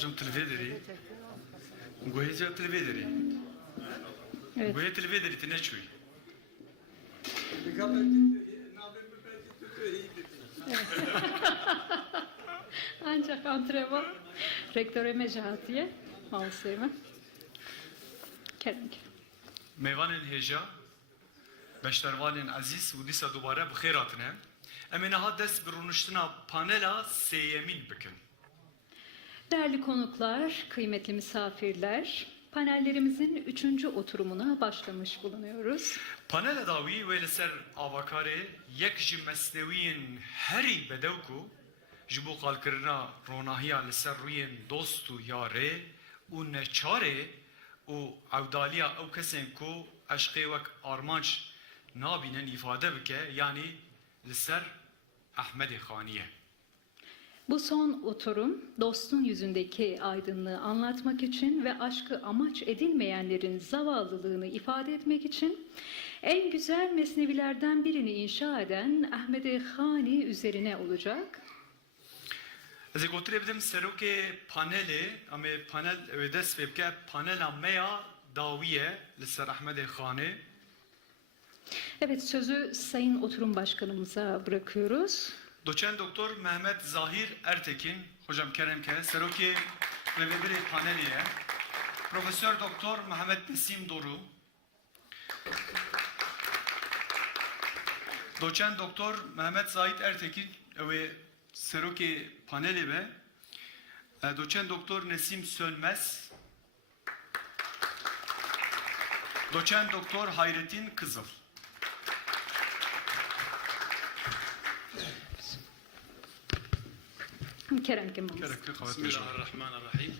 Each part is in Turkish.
Hocam telvederi. Goyece telvederi. Evet. Goye telvederi ne çuy? Ancak antrenman rektöre mecahatiye mağusayımı. Kerem. Meyvanın heja beştervalin aziz u disa dubare bixêr hatine. Em ê niha dest bi rûniştina panela sêyemîn bikin. Değerli konuklar, kıymetli misafirler, panellerimizin 3. oturumuna başlamış bulunuyoruz. Panela dawî wê li ser avakarê yek ji mesnewiyên herî bedew ku ji bo qalkirina ronahiya li ser rûyên dost û yarê û neçarê û ewdaliya ew kesên ku eşqê wek armanc nabînin îfade bike yanî li ser Ahmedê Xaniye. Bu son oturum, dostun yüzündeki aydınlığı anlatmak için ve aşkı amaç edilmeyenlerin zavallılığını ifade etmek için en güzel mesnevilerden birini inşa eden Ahmedê Xani üzerine olacak. Ez ê gotirê bidim serokê panelê, em ê panel ew ê dest pê bike panela me ya dawî ye li ser Ahmedê Xanê. Evet, sözü Sayın Oturum Başkanımıza bırakıyoruz. Doçent Doktor Mehmet Zahir Ertekin, hocam Keremke, serokê revebirê panelê ye. Profesör Doktor Mehmet Nesim Doru. Doçent Doktor Mehmet Zahid Ertekin ve serokê panelê be. Doçent Doktor Nesim Sönmez. Doçent Doktor Hayrettin Kızıl. Kerem Kemal. Keremke kavet بسم الله الرحمن الرحيم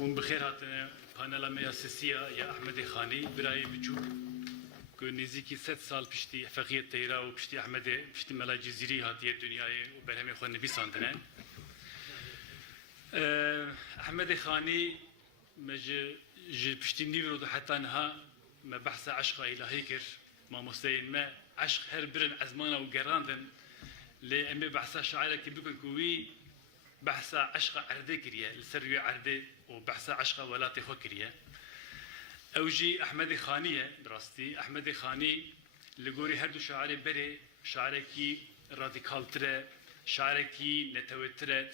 وبخير هاتنا پانلا مياسسية يا أحمد خاني براي بجو كو نزيكي 7 سال بشتي فقيه تيرا وبشتي أحمد بشتي ملا جزيري هاتية الدنيا وبرهمي خوان نبي ساندنا أحمد خاني مج بشتي نيرو حتى نها ما بحث عشق إلهي كر ما مستين ما عشق هر برن أزمانه وقراندن لأمي بحث شاعرك بكون كوي بحث عشق عرده كريه السرية عرده وبحث عشق ولا تخو كريه أوجي أحمد خانية براستي أحمد خاني لقوري هردو شاعر بري شاعركي راديكال تره شاعركي نتوتره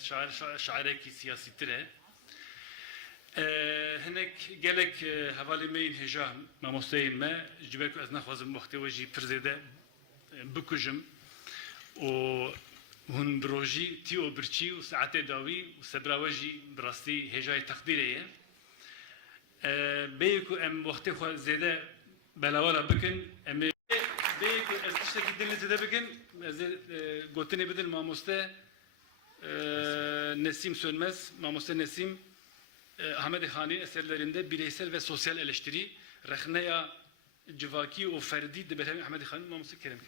شاعركي سياسي تره هناك قالك هوالي مين هجاه ما مستين ما جبالكو أزنا خوازم محتوى فرزيده بكجم و هون بروجي تيو برشي وساعتي داوي وسبراوجي براستي هجاي تقديريه بيكو ام وقت خو زياده بلاولا بكن ام بيكو استشتكي دلت ده بكن قلتني بدل ماموسته Nesim Sönmez, Mamoste Nesim Ahmedê Xanî eserlerinde bireysel ve sosyal eleştiri rehneya civaki o ferdi de berhemi Ahmedê Xanî Mamoste Kerem.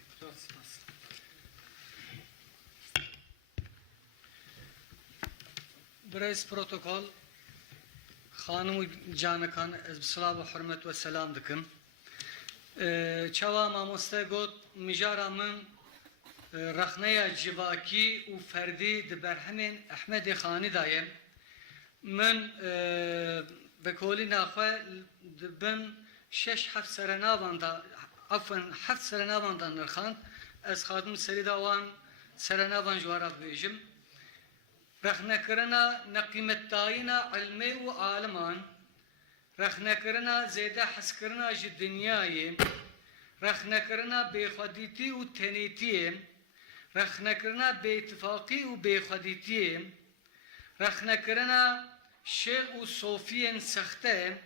برئيس بروتوكول خانم جانكان از بسلام و حرمت و سلام دکن چوا ماموسته گوت مجارا من رخنه جواکی و فردی دبرهمین احمد خانی دایم من بکولی ناخواه دبن 6-7 سرناوان دا عفوا 7 سرناوان دا نرخاند از خادم سریداوان سرناوان جوارا بیجم رخنکرنا نقیمتاینا علمی و عالمان رخنکرنا زیده حسکرنا جی دنیای رخنکرنا بیخودیتی و تنیتی رخنکرنا بیتفاقی و بیخودیتی رخنکرنا شیخ و صوفین سخته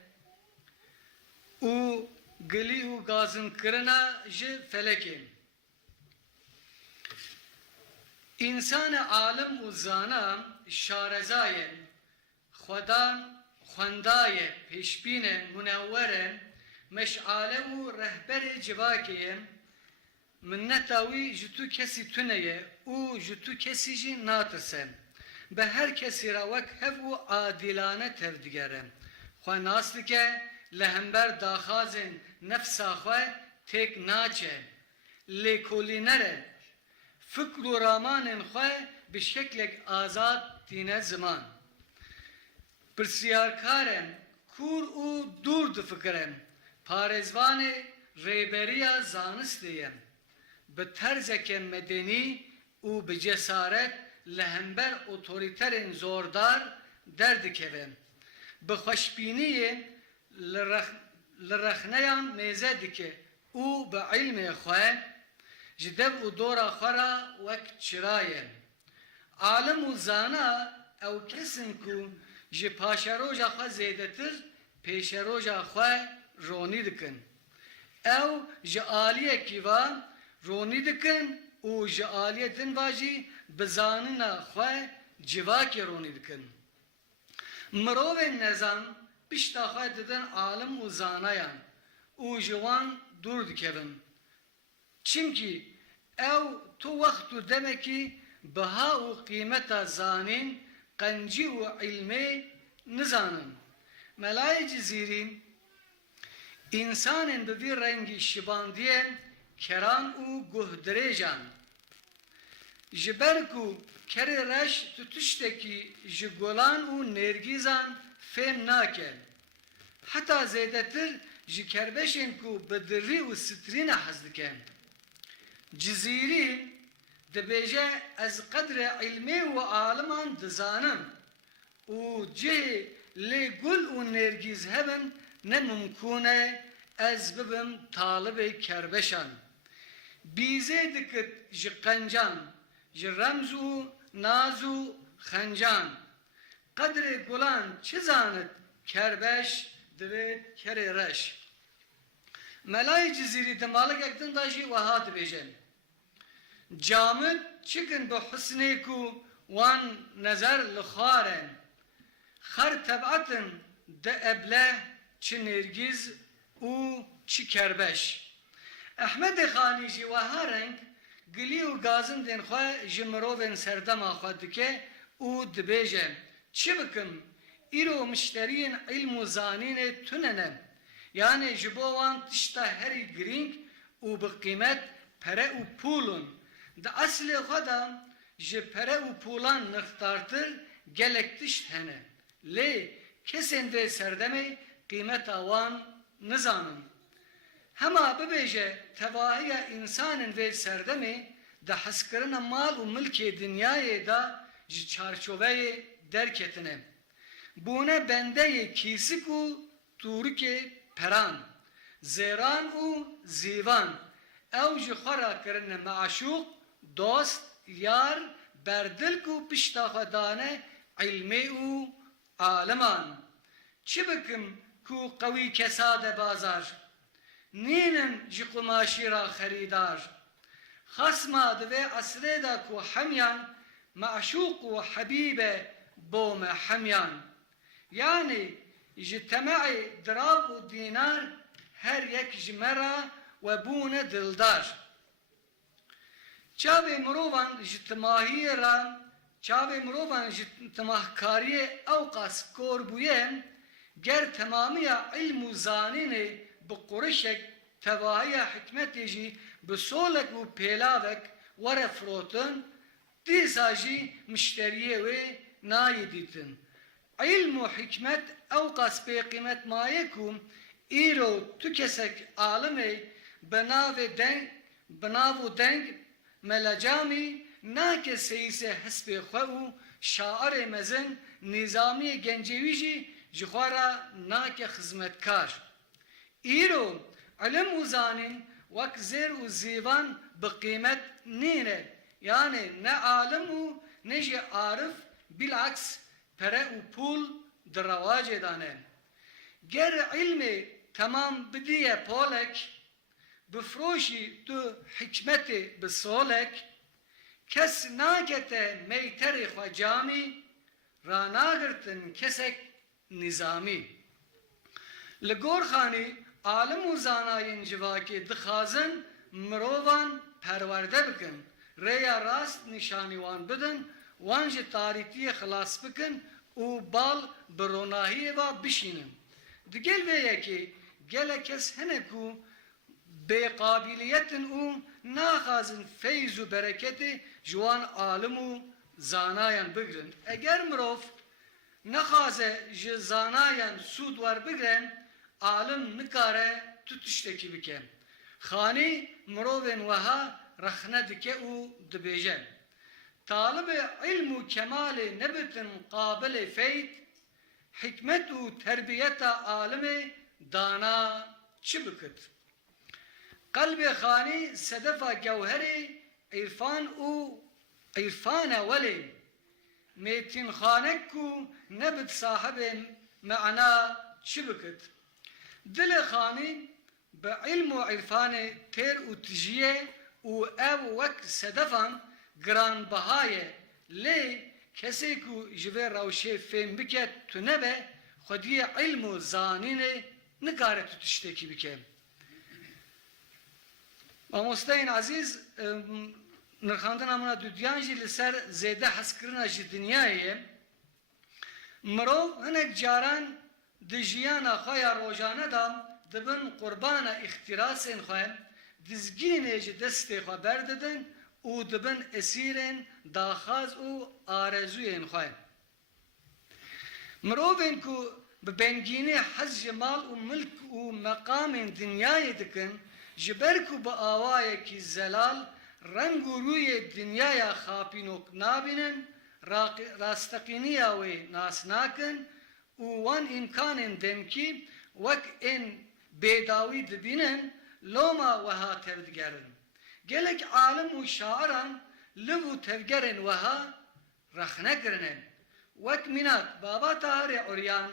و گلی و گازن کرنا جی فلکیم İnsan alem u zana şarezayı Xudan xwendaye peşbine münevvere meşale u rehber civakiye minnetawi jitu kesi tuneye u jitu kesi ji natise be her kesi ravak hev u adilane tevdigere xwe naslike lehember daxazin nefsa xwe tek naçe lêkolînere فکر و رامان خواه به شکل آزاد دینه زمان Pirsiyarkarem, kur û dûr difikirim. Parêzvanê rêberiya zanistê bi terzeke medenî û bi cesaret li hember otorîterên zordar derdikevin. Bi xweşbîniyê li rexneyan mêze dike û bi ilmê xwe ji dev û dora xwe ra wek çiraye. Alim û zana ew kesin ku ji paşeroja xwe zêdetir pêşeroja xwe ronî dikin. Ew ji aliyekî ve ronî dikin û ji aliyê din ve jî bi zanîna xwe civakê ronî dikin. Mirovên nezan pişta xwe didin alim û zanayan û ji wan dûr dikevin. Çimkî ew tu wext û demekî biha û qîmeta zanîn, qencî û ilmê nizanin. Melayê Cizîrî insanên bi vî rengî şibandiye keran û guhdirêjan. Ji ber ku kerê reş tu tiştekî ji gulan û nêrgîzan fêm nake. Heta zêdetir ji kerbeşên ku bi dirî û strîne hez dike. Cizîrî dibêje ez qedrê ilmê û aliman dizanim û cihê lê gul û nêrgîz hebin ne mumkûn e ez bibim talibê kerbeşan. Bîzê dikit ji qencan, ji remz û naz û xencan. Qedrê gulan çi zanit kerbeş divê kerê reş. Melayê Cizîrî di malikek din da jî wiha dibêje. Camid çikin bi husnê ku wan nezer li xwar e. Xer teb'atin de ebleh çi nêrgîz û çi kerbeş. Ehmedê Xanî jî wiha reng gilî û gazindên xwe ji mirovên serdema xwe dike û dibêje çi bikim îro mişteriyên ilm û zanînê tune ne. Yani ji bo wan tişta herî girîng û bi qîmet pere û pûlun. Di eslê xwe de ji pere û pûlan nixtartir gelek tişt hene. Lê kesên vê serdemê qîmeta wan nizanin. Hema bibêje tevahiya însanên vê serdemê di hezkirina mal û milkê dinyayê da ji çarçoveyê derketine. Bûne bendeyê kîsik û tûrikê peran, zêran û zîvan. Ew ji xwe ra kirine meaşûq, dost, yar, berdilk û pişta xwe dane ilmê û aliman. Çi bikim ku qewî kesade bazar, nînin ji qumaşî ra xerîdar. Xasma di vê esrê de ku hemyan meaşûq û hebîbe bo me hemyan. Yani ji temeî dirab û dînar her yek ji me ra we bûne dildar. Çavê mirovan ji timahiyê ra, çavê mirovan ji timahkariyê ew qas kor bûye, ger temamiya ilm û zanînê bi qurişek tevahiya hikmetê jî bi solek û pêlavek were firotin, dîsa jî mişteriyê wê nayê dîtin. İlm û hikmet ew qas pêqîmet maye ku îro tu kesek alimê bi nav û deng melecamî nake seyîsê hespê xwe û şairê mezin nîzamiyê gencewî jî ji xwe ra nake xizmetkar. Îro ilim û zanîn wek zêr û zîvan bi qîmet nîne. Yani ne alim û ne jî arif bilaks pere û pûl di rewacê de ne. Ger ilmê temam bidiye polek, bifroşî tu hikmetê bi solek, kes nakete meyterê xwe camî, ranagirtin kesek nizamî. Li Gorxanî alim û zanayên civakê dixwazin mirovan perwerde bikin, rêya rast nîşanî wan bidin, wan ji tarîtiyê xilas bikin û bal bi ronahiyê ve bişînin. Di gel vê yekê gelek kes hene ku bêqabiliyetin û naxwazin feyz û bereketê ji wan alim û zanayan bigirin. Eger mirov nexaze ji zanayan sud war bigren alim nikare tu tiştekî bike. Xanî mirovên weha rexne dike û dibêje. Talibê ilm û kemalê nebitin qabilê feyd, hikmet û terbiyeta alimê dana çi bikit. Qalbê xanî sedefa gewherê irfan û irfana welê. Mêtînxanek ku nebit sahibê me'na çi bikit. Dilê xanî bi ilm û irfanê têr û tijiye û ev wek sedefan giranbiha ye. Lê kesê ku ji vê rewşê fêm bike tunebe xwediyê ilm û zanînê nikare tu tiştekî bike. Mamosteyên azîz, nirxandina min a dudiyan jî li ser zêde hezkirina ji dinyayê ye. Mirov hinek caran di jiyana xwe ya rojane da dibin qurbana îxtirasên xwe, dizgînê ji destê xwe berdidin û dibin esîrên daxaz û arezûyên xwe. Mirovên ku bi bengînî hez ji mal û milk û meqamên dinyayê dikin, ji ber ku bi awayekî zelal reng û rûyê dinyaya xapînok nabînin, rasteqîniya wê nas nakin û wan îmkanên demkî wek ên bêdawî dibînin, loma weha tevdigerin. Gelek alim û şairan liv û tevgerên weha rexne kirine. Wek mînak Baba Tahirê Uryan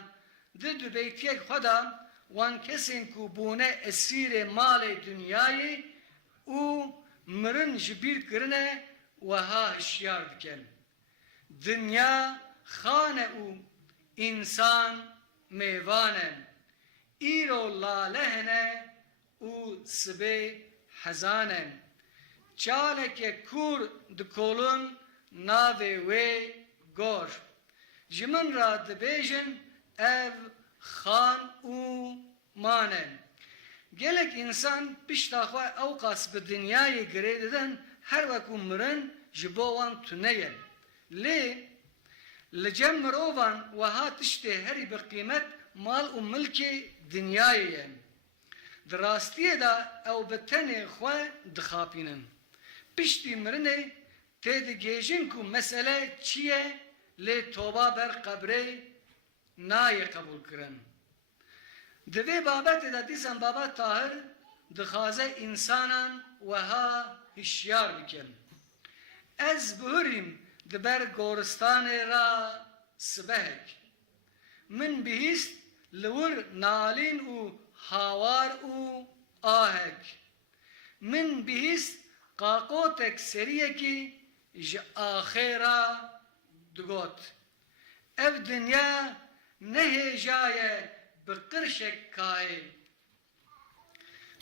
di dubeytiyek xwe da wan kesên ku bûne esîrê malê dinyayê û mirin ji bîr kirine weha hişyar dikin. Dinya xane û însan mêvan e. Îro lale hene û sibê hezan e. Çaleke kur dikolun navê wê gor. Ji min ra dibêjin ev xan û man e. Gelek însan pişta xwe ew qas bi dinyayê girê didin her wekû mirin ji bo wan tune ye. Lê li cem mirovan weha tiştê herî bi qîmet mal û milkê dinyayê ye. Di rastiyê de ew bi tenê xwe dixapînin. Piştî mirinê tê digêjin ku mesele çi ye, lê toba ber qebrê nayê qebûl kirin. Di vê babetê de dîsan Baba Tahir dixwaze însanan weha hişyar bikin. Ez bihurîm di ber goristanê ra sibehek. Min bihîst li wir nalîn û hawar û ahek. Min bihîst qaqotek seriyekî ji axêra digot. Ev dinya nehêjaye bi qirşek kayê.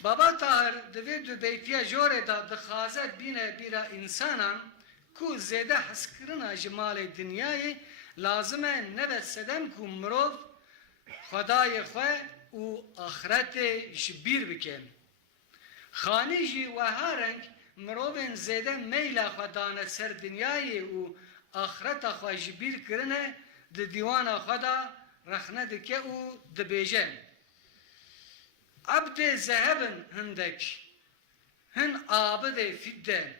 Baba Tahir di vê dubeytiya jorê da dixwaze bîne bîra însanan ku zêde hezkirina ji malê dinyayê lazim e nebe sedem ku mirov xwedayê xwe û axretê ji bîr bike. Xanî jî weha reng mirovên zêde meyla xwe dane ser dinyayê û axreta xwe ji bîr kirine di dîwana xwe da rexne dike û dibêje. Ebdê zehebin hindek, hin abidê fidde,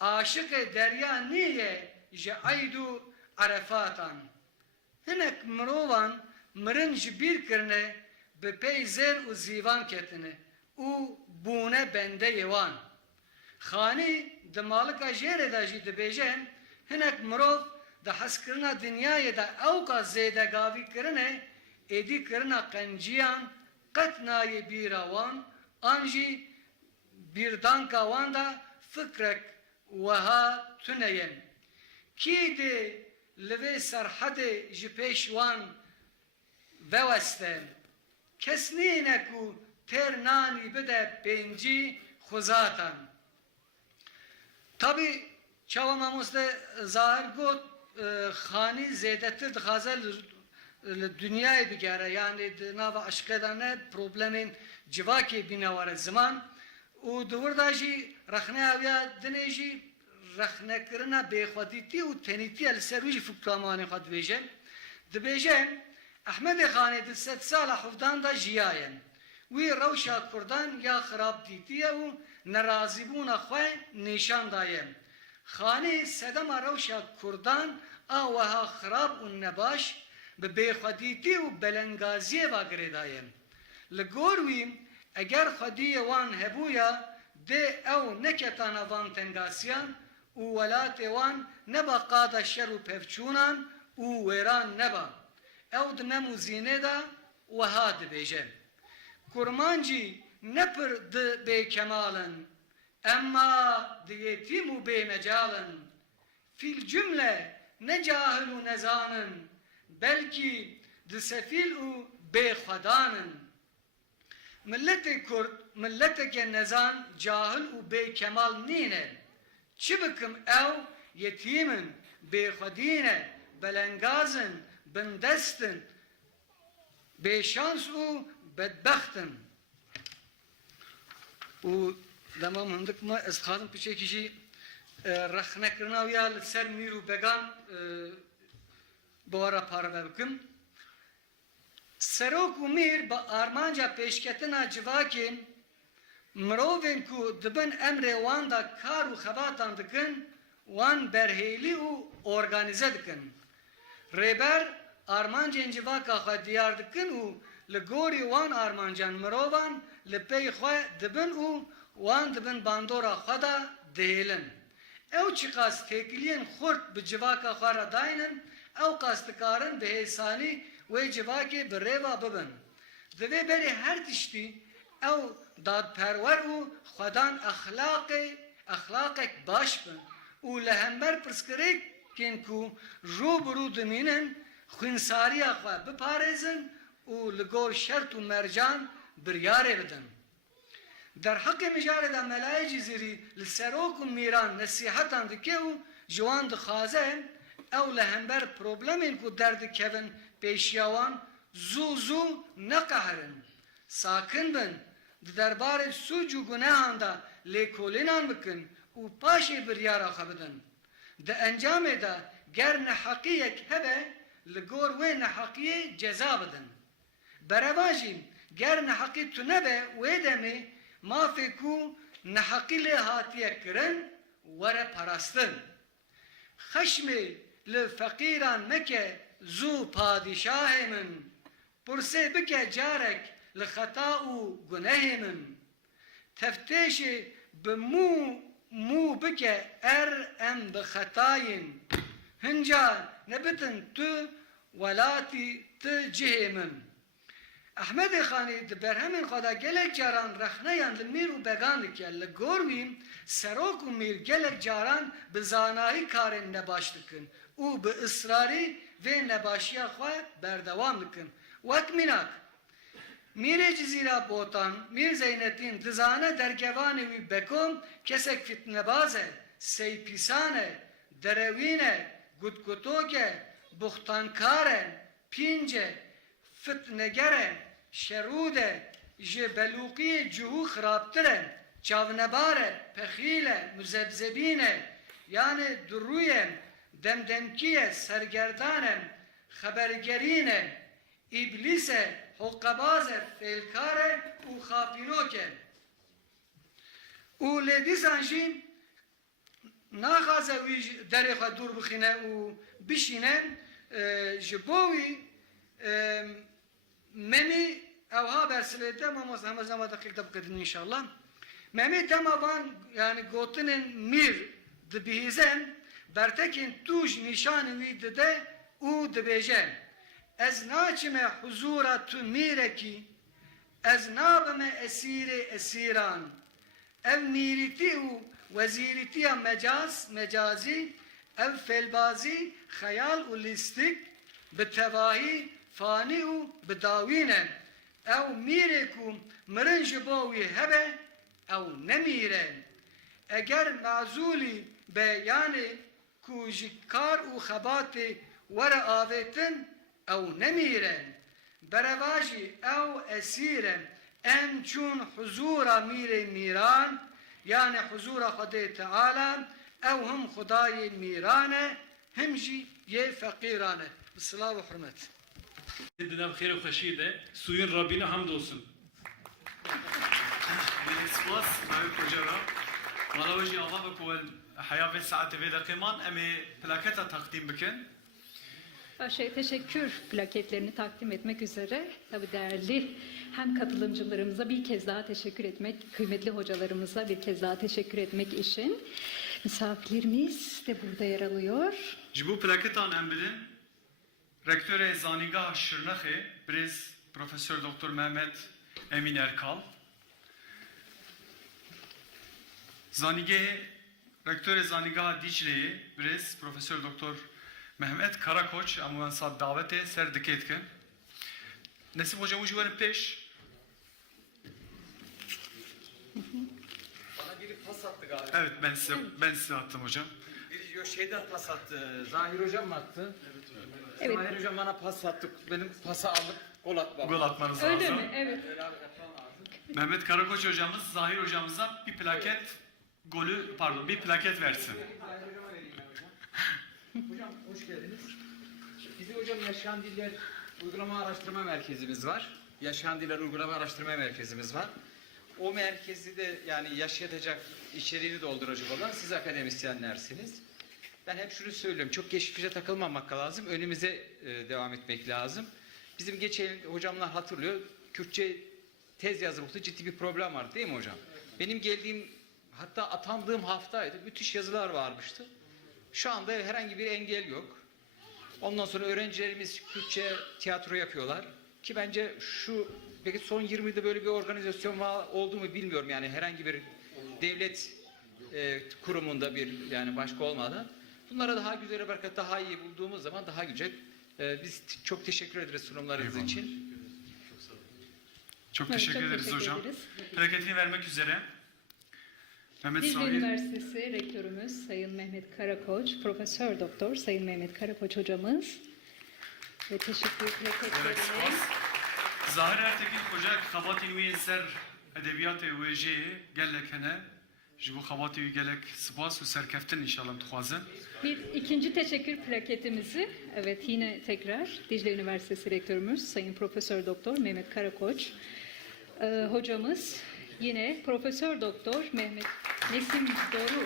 aşıkê derya niye ji eyd û erefatan. Hinek mirovan mirin ji bîr kirine bi pey zêr û zîvan ketine û bûne bendeyê wan. Xanî di malika jêrê de jî dibêje hinek mirov di hezkirina dinyayê de ewqa zêdegavî kirine êdî kirina qenciyan qet nayê bîra wan an jî bîrdanka wan da fikrek weha tune ye. Kî dê li vê serhedê ji pêş wan veweste. Kes nîne ku têr nanî bide pêncî xuzatan. Tabi çawa mamoste zahir got xanî zêdetir dixwaze li dünyayê bigere, yani di nava aşkê de ne problemên civakê bîne were ziman û di wir da jî rexneya wê ya dinê jî rexnekirina bêxwedîtî û tenîtiya li ser wî jî fikramanê xwe dibêje. Dibêje Ehmedê Xanê di sed sala hevdan da jiyaye. Wî rewşa Kurdan ya xirab dîtiye û nerazîbûna xwe nîşan daye. Xanê sedema rewşa Kurdan a weha xirab û nebaş bi bêxwedîtî û belengaziyê ve girêdaye. Li gor wî eger xwediyê wan hebûya dê ew neketana van tengasiyan û welatê wan neba qada şer û pevçûnan û wêran neba. Ew di nem û zînê da weha dibêje. Kurman jî ne pir di bêkemalin, emma di yetîm û bêmecalin. Fîl cümle ne cahil û nezanin, belkî di sefîl û bêxwedanin. Milletê Kurd, milleteke nezan, cahil û bêkemal nîne. Çi bikim ew yetîmin, bêxwedîne, belengazin, bindestin, bêşans û bedbextin. û demam hindik me ez dixwazim piçekî jî rexnekirina wî ya li ser mîr û began bi wara parve bikim. Serok û mîr bi armanca pêşketina civakê mirovên ku dibin emrê wan da kar û xebatan dikin, wan berhêlî û organize dikin. Rêber armancên civaka xwe diyar dikin û li gorî wan armancan mirovan li pey xwe dibin û wan dibin bandora xwe da dihêlin. Ew çi qas têkiliyên xurt bi civaka xwe re dayinin, ew qas dikarin bi hêsanî wê civakê bi rêva bibin. Di vê berê her tiştî ew dadperwer û xwedan exlaqek baş bin û li hember pirsgirêkên ku rûbirû dimînin xwînsariya xwe biparêzin û li gor şert û mercan biryarê bidin. Derheqê mijarê de melayê zîrî li serok û mîran nesîhetan dike û ji wan dixwaze ew li hember problemên ku derdikevin pêşiya wan zû neqeherin. Sakin bin, di derbarê suc û gunehan da lêkolînan bikin û paşê biryara xwe bidin. Di encamê de ger neheqiyek hebe li gor wê neheqiyê ceza bidin. Bereva jî ger neheqî tunebe wê demê mafê ku neheqî lê hatiye kirin were parastin. Xeşmê li feqîran meke zû padîşahê min, pursê bike carek li xeta û gunehê min. Teftêşê bi mû bike em bi xetayên, hinca nebitin tu welatî ti cihê min. Ehmedê Xanê di berhemên xwe de gelek caran rexneyan li mîr û began dike. Li gor wî serok û mîr gelek caran bi zanayî karên nebaş dikin û bi ısrarî vê nebaşiya xwe berdewam dikin. Wek mînak, Mîrê Cizîra Botan, Mîr Zeynetîn dizane derkevanê wî bekom kesek fitnebaz e, seypîsan e, derewîn e, gutgutok e, buxtankar e, pînc e, fitneger e, şerûd e, ji belûqiyê cihû xirabtir e, çavnebar e, pexîl e, müzebzebîn e, yani durûy e, demdemkî e, sergerdan e, xebergerîn e, İblis e, hokkabaz e, felkar e, û xapînok e. û lê dîsan jî naxwaze wî derê xwe dûr bixîne û bişîne ji bo wî memî evha bersilê dema hemezama deqîq de bikidin inşallah. Memî dema van yani gotinên mîr dibihîzen bertekên tûj nîşanê wî dide û dibêje. Ez naçime huzura tu mîrekî, ez nabime esîrê esîran. Ev mîrîtî û wezîrîtiya mecazî, ev felbazî, xeyal û lîstik, bi tevahî, fanî û bi dawîn e. Ew mîrê ku mirin ji bo wî hebe, ew nemîre. Eger mazûlî be yanê ku ji kar û xebatê were avêtin, ew nemîre. Bereva jî ew esîr e. Em çûn huzûra mîrê mîran, yani huzûra Xwedê Teala, ew him xudayê mîran e, him jî yê feqîran e. Sıla ve hürmet. Dina bxeyr û xweşî de suyun Rabbine hamd olsun. سپاس ناوی کجرا مالا وجی آوا بکول حیا ve saate ve dakiman emi plaketa takdim bikin. Başta teşekkür plaketlerini takdim etmek üzere tabii değerli hem katılımcılarımıza bir kez daha teşekkür etmek, kıymetli hocalarımıza bir kez daha teşekkür etmek için misafirlerimiz de burada yer alıyor. Ji bu plaketan em bidin Rektör Zanîgeha Şirnexê Brêz Profesör Doktor Mehmet Emin Erkal. Zanîgehê Rektör Zanîgeha Dicle'yê Brêz Profesör Doktor Mehmet Karakoç em wan sad davetê ser dikê dikin. Nesip hocam jî werin pêş. Bana biri pas attı galiba. Evet ben size attım hocam. Biri şeyden pas attı. Zahir hocam mı attı? Evet. Zahir hocam bana pas attı. Benim pası alıp gol atmam. Gol atmanız Öyle lazım. mi? Evet. Öyle abi yapmam lazım. Mehmet Karakoç hocamız Zahir hocamıza bir plaket bir plaket versin. Zahir hocama vereyim ben hocam. Hocam hoş geldiniz. Bizim hocam Yaşayan Diller Uygulama Araştırma Merkezimiz var. Yaşayan Diller Uygulama Araştırma Merkezimiz var. O merkezi de yani yaşatacak, içeriğini dolduracak olan siz akademisyenlersiniz. Ben hep şunu söylüyorum, çok geçmişe takılmamak lazım, önümüze devam etmek lazım. Bizim geçen hocamlar hatırlıyor, Kürtçe tez yazımında ciddi bir problem vardı değil mi hocam? Benim geldiğim, hatta atandığım haftaydı, müthiş yazılar varmıştı. Şu anda herhangi bir engel yok. Ondan sonra öğrencilerimiz Kürtçe tiyatro yapıyorlar. Ki bence peki son 20 yılda böyle bir organizasyon oldu mu bilmiyorum. Yani herhangi bir devlet kurumunda yani başka olmadan. Bunlara daha güzel baraka daha iyi bulduğumuz zaman daha güzel. Biz çok teşekkür ederiz sunumlarınız Eyvallah. için. Çok Evet, teşekkür çok ederiz teşekkür hocam. ederiz. Plaketini vermek üzere. Mehmet Dicle Sahil. Üniversitesi Rektörümüz Sayın Mehmet Karakoç, Profesör Doktor Sayın Mehmet Karakoç hocamız ve teşekkür Gerek plaketlerine. spas. Zahir Ertekin Hoca xabatî wê ser edebiyatê wê jê gelek hene. Ji bo xabatî wî gelek spas û serkeftin inşallah dixwazin. Bir ikinci teşekkür plaketimizi, evet yine tekrar Dicle Üniversitesi Rektörümüz Sayın Profesör Doktor Mehmet Karakoç hocamız, yine Profesör Doktor Mehmet Nesim Doru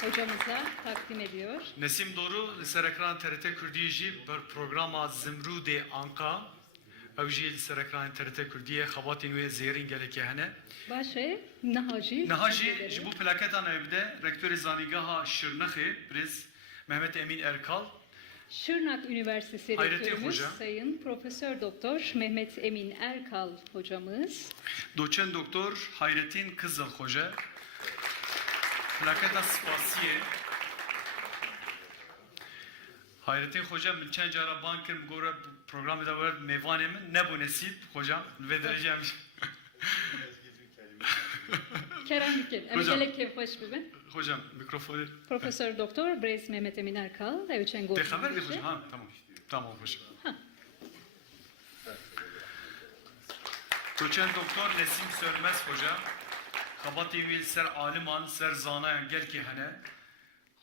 hocamıza takdim ediyor. Nesim Doru li ser ekran TRT Kurdî jî ber programa Zimrûdê Anka ew jî li ser ekran TRT Kurdîyê xabatên wê zêrîn gelekê hene. Başı Nahaci. Niha jî ji bo plaketan ew bide Rektörê Zanîgeha Şirnexê Brêz Mehmet Emin Erkal. Şırnak Üniversitesi Hayrettin Rektörümüz Hoca. Sayın Profesör Doktor Mehmet Emin Erkal hocamız. Doçent Doktor Hayrettin Kızıl Hoca. Plaketa spasiye. Hayrettin Hoca min çend cara bankim gore programı da var mevanê min ne bu nesip hocam ve dereceğim. Kerem Büken. Hocam. Evet, kevhoş bibin. Hocam mikrofonu. Profesör Doktor Brez Mehmet Emin Erkal. Evet, çen De haber bir hocam. Ha tamam. Tamam hocam. Doçent Doktor Nesim Sörmez Hoca. Xabatê wî ser aliman ser zanayan gelkî hene.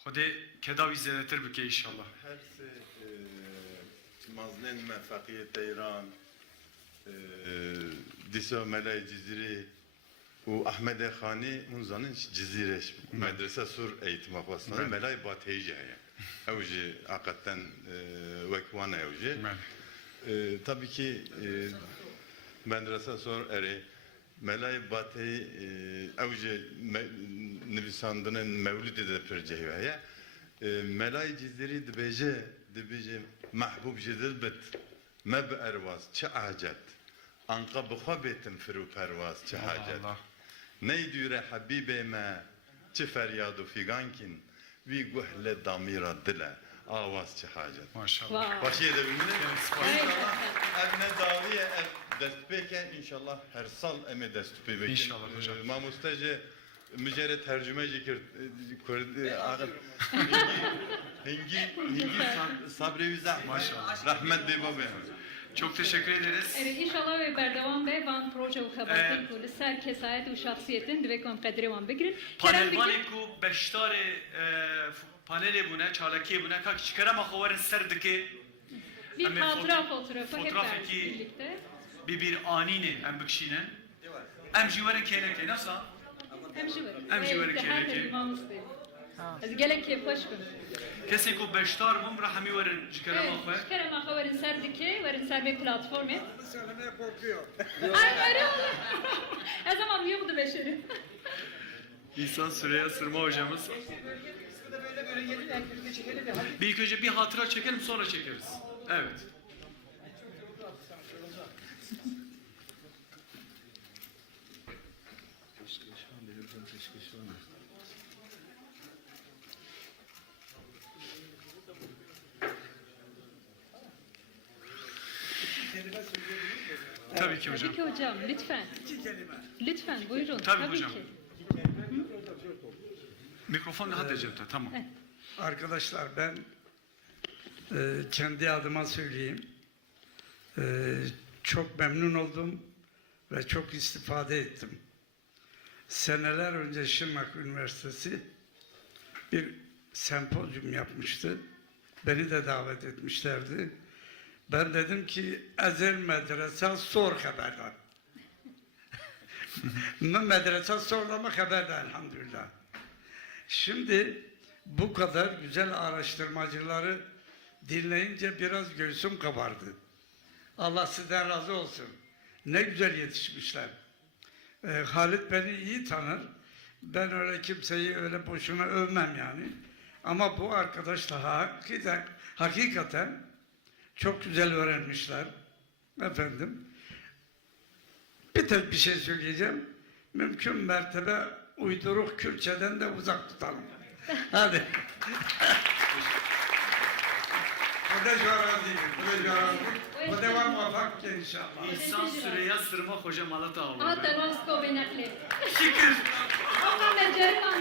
Xwedê kedavî zêdetir bike inşallah. هر سه مزنین موفقیت ایران دیسا ملای جزیره و احمد خانی اون زنان جزیرش مدرسه سور eğitim خواستن ملای باتیجه اوجه حقیقتا وکوانه اوجه tabii ki medrese sor eri Melay Batı evce nivîsandının mevlidi de pircehveye Melay cizleri dibêje mehbûb jî dilbit me bi ervaz çi acet anqa bixwe bêtim firû pervaz çi hacet Allah. ney dûre hebîbê me çi feryad û fîgankîn vî guh le damîra dile avaz çi hacet. Maşallah. Wow. Başı edebildiniz mi? Evet. İnşallah ev ne daviye ev destpêke inşallah her sal em destpê bikin. İnşallah hocam. Mamostece mücerre tercüme zikir Kurdi ağır. Hingi sabrevi zah. Maşallah. Rahmet de babe. Çok teşekkür ederiz. Evet, inşallah ve berdevam ve van proje u xabatin kulü ser kesayet u şahsiyetin divekom kadri van bigirin. Kerem Büken. Panelvanê ku beşdarê panelê bûne, çalakiyê bûne, kak çıkarama xwe werin ser dikê Bir Ama hatıra fotoğrafı hep fotoğraf verdik iki- birlikte. bir anine em bikşinen. Em jiwere keleke nasıl? Hem ji var. Hem ji var Evet, ki her eleke. terimamız değil. Ez gelek keyif hoş bin. Kesin ko beştar bum rahmi verin jikara Evet, mahve. şikere mahve verin ser dike, verin ser bir platform et. Ay öyle olur. O zaman niye bu da beşeri? İnsan Süreyya Sırma hocamız. Bir ilk önce bir hatıra çekelim sonra çekeriz. Evet. Tabii ki hocam. Tabii ki hocam, lütfen. Lütfen, buyurun. Tabii hocam. ki. Mikrofon daha decepte tamam. Arkadaşlar ben kendi adıma söyleyeyim. Çok memnun oldum ve çok istifade ettim. Seneler önce Şırnak Üniversitesi bir sempozyum yapmıştı. Beni de davet etmişlerdi. Ben dedim ki ezel medrese sor haberdar. Medrese sorlama haberdar elhamdülillah. Şimdi bu kadar güzel araştırmacıları dinleyince biraz göğsüm kabardı. Allah sizden razı olsun. Ne güzel yetişmişler. Halit beni iyi tanır. Ben öyle kimseyi öyle boşuna övmem yani. Ama bu arkadaş da hakikaten çok güzel öğrenmişler. Efendim. Bir tek bir şey söyleyeceğim. Mümkün mertebe uyduruk Kürtçeden de uzak tutalım. Hadi. O da coğrafi, bu da coğrafi. O da var muvaffak ki inşallah. İnsan Süreyya Sırma hoca Malata Ama avladı. tervasko benekli. Şükür. Ama ben ceriman.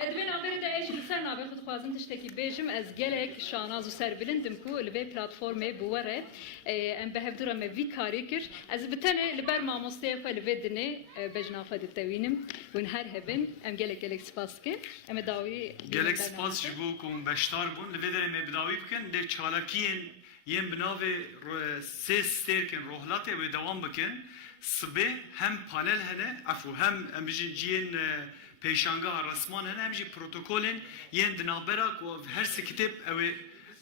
Edvin haberi de eş liser nabe xud xwazim tiştekî bêjim ez gelek şanaz û serbilindim ku li vê platformê bi were em bi hevdira me vî karî kir ez bi tenê li ber mamosteyê xwe li vê dinê bejna xwe ditewînim hûn her hebin em gelek spas dikin em ê dawî Gelek spas ji bo ku beştar bûn li vê derê me bidawî bikin lê çalakiyên yên bi navê sê stêrkin rohlatê wê dewam bikin sibê hem panel hene afû hem em bijî ciyên pêşangeha resman hene hem jî protokolên yên di navbera ku her se kitêb ew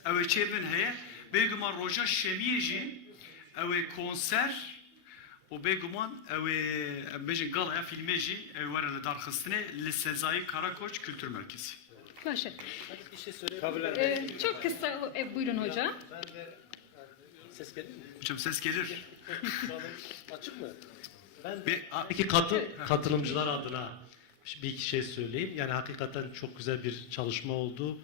ê çêbin heye bêguman roja şeviyê jî ew ê konser û bêguman ew ê em bêjin galaya filmê jî ew were li darxistinê li Sezayî Karakoç Kültür Merkezi. Başa. Çok kısa buyurun hocam. Hocam ses gelir. Açık mı? Peki Katılımcılar adına bir iki şey söyleyeyim. Yani hakikaten çok güzel bir çalışma oldu.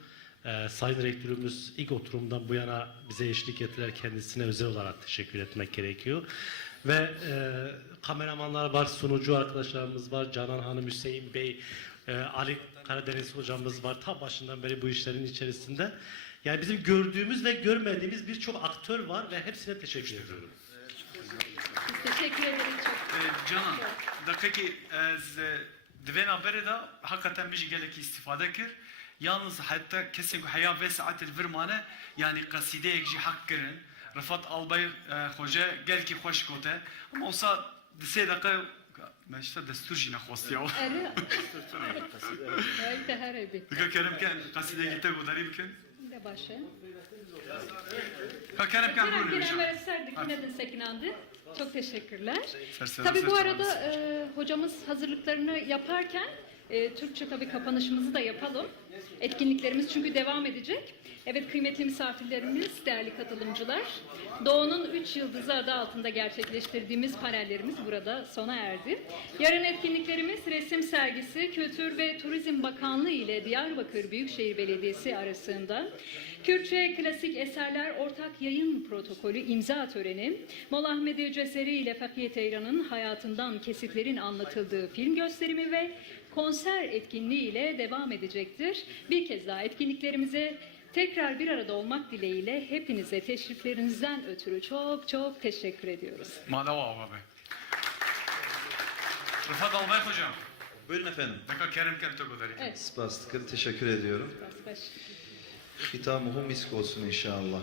Sayın Rektörümüz ilk oturumdan bu yana bize eşlik ettiler. Kendisine özel olarak teşekkür etmek gerekiyor. Ve kameramanlar var, sunucu arkadaşlarımız var. Canan Hanım, Hüseyin Bey, Ali Karadeniz hocamız var. Ta başından beri bu işlerin içerisinde. Yani bizim gördüğümüz ve görmediğimiz birçok aktör var ve hepsine teşekkür ediyorum. Biz teşekkür ederiz çok. Canan, dakiki ez divên haberê da hakikaten bijî gelekî istifade kir. Yalnız hatta kesin ku heya vê saetil vir mane yani qasideyek jî hak kirin. Rifat Albay hoca gelkî xweş gote. Ama olsa di sê deqe me işte destur jî nexwastiya. Evet. Evet, her ebi. Dika kerim ken qasideyekî te godarî bikin. De başa. Ka kerim ken Kerem buyurun hocam. Kerem Serdik Nedin Sekinandı. Çok teşekkürler. Serseri Tabii bu serseri arada hocamız hazırlıklarını yaparken Türkçe tabii kapanışımızı da yapalım. Etkinliklerimiz çünkü devam edecek. Evet kıymetli misafirlerimiz, değerli katılımcılar. Doğu'nun 3 Yıldızı adı altında gerçekleştirdiğimiz panellerimiz burada sona erdi. Yarın etkinliklerimiz resim sergisi, Kültür ve Turizm Bakanlığı ile Diyarbakır Büyükşehir Belediyesi arasında Kürtçe klasik eserler ortak yayın protokolü imza töreni, Molla Ahmedi Cezeri ile Fakiye Teyran'ın hayatından kesitlerin anlatıldığı film gösterimi ve konser etkinliği ile devam edecektir. Bir kez daha etkinliklerimize tekrar bir arada olmak dileğiyle hepinize teşriflerinizden ötürü çok teşekkür ediyoruz. Madava abi. Rifat Albay hocam. Buyurun efendim. Dika kerim ken te godarî. Evet. Spastik'ın teşekkür ediyorum. Baş. Hitamuhu misk olsun inşallah.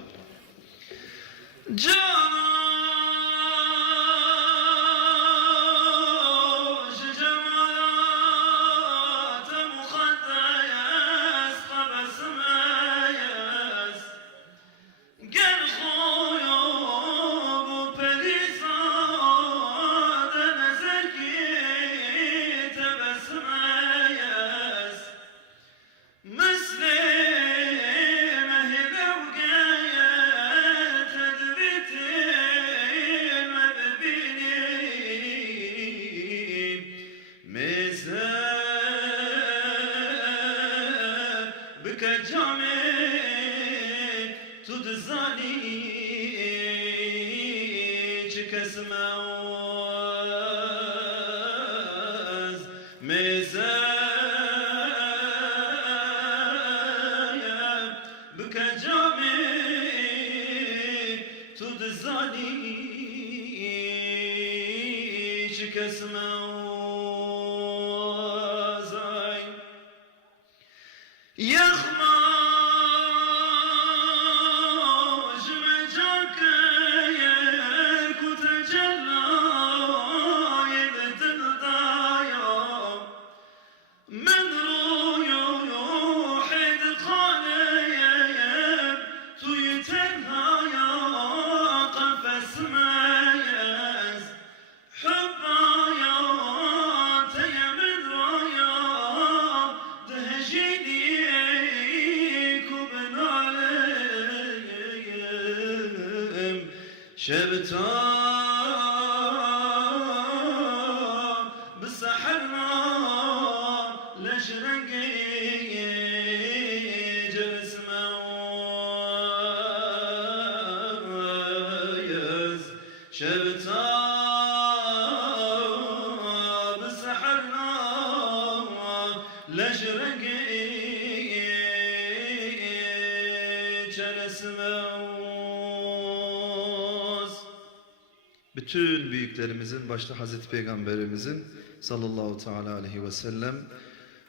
Bütün büyüklerimizin, başta Hazreti Peygamberimizin sallallahu teala aleyhi ve sellem,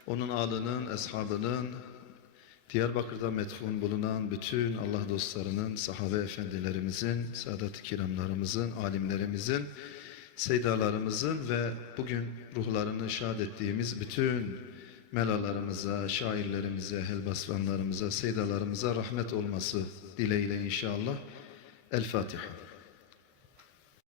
onun alının, ashabının, Diyarbakır'da metfun bulunan bütün Allah dostlarının, sahabe efendilerimizin, saadat-ı kiramlarımızın, alimlerimizin, seydalarımızın ve bugün ruhlarını şad ettiğimiz bütün melalarımıza, şairlerimize, helbasvanlarımıza, seydalarımıza rahmet olması dileğiyle inşallah. El Fatiha.